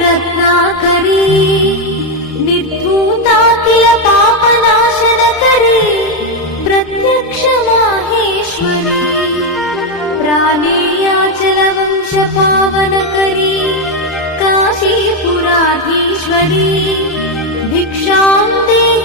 रत्नाकरी निर्धूता किल पापनाशनकरी प्रत्यक्ष माहेश्वरी प्राणेयाचलवंश पावनकरी काशीपुराधीश्वरी भिक्षां देहि